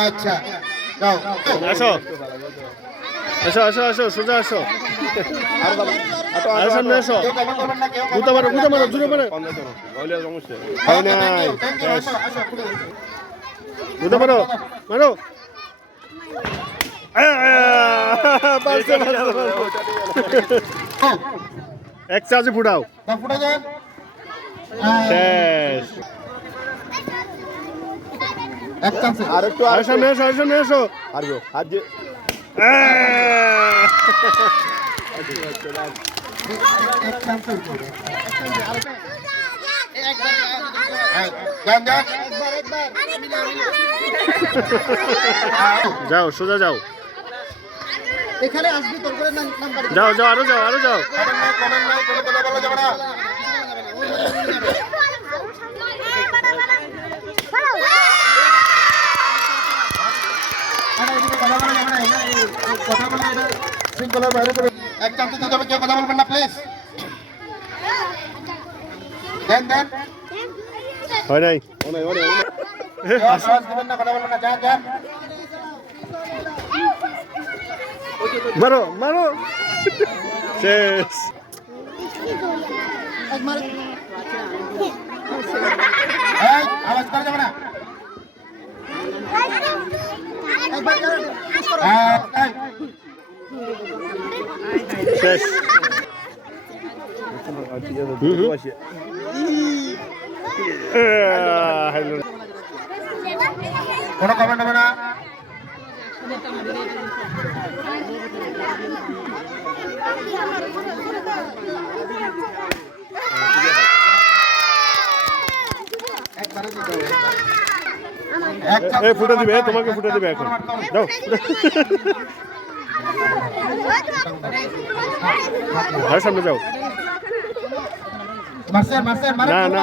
আচ্ছা আসো আসো আসো আসো সোজা আসো আর সামনে আসো গুতা মারো জুড়ে মারো হয় নাই গুতা মারো মারো এক চার্জে ফুটাও শেষ আর সামনে আসো আর সামনে আসো পারবো হাত দিয়ে যাও সোজা যাও এখানে আসবি তোর করে নাম্বার যাও যাও আরো যাও আরো যাও শৃঙ্খলার বাইরে করে এক চান্স দিতে হবে, কেউ কথা বলবেন না প্লিজ। দেন দেন হয় নাই আওয়াজ দিবেন না, কথা বলবেন না, যান যান। মারো মারো শেষ এই আওয়াজ করা যাবে না। শেষ কোনো কমেন্ট হবে না। ফুটে দিবে তোমাকে ফুটে দিবে এখন দাও আর সামনে যাও না না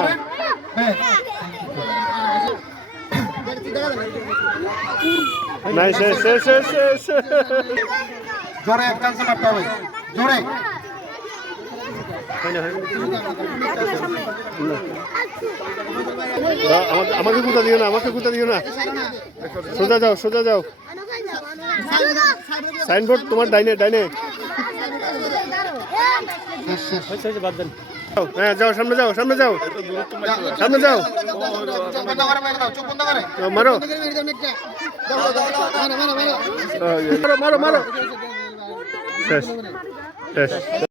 নাই শেষ শেষ শেষ শেষ জোরে এক চান্স মারতে হবে, জোরে। আমাকে কুতা দিও না, আমাকে কুতা দিও না, সোজা যাও সোজা যাও। সাইনবোর্ড তোমার ডাইনে ডাইনে। হ্যাঁ যাও সামনে যাও সামনে যাও সামনে যাও মারো মারো মারো শেষ শেষ।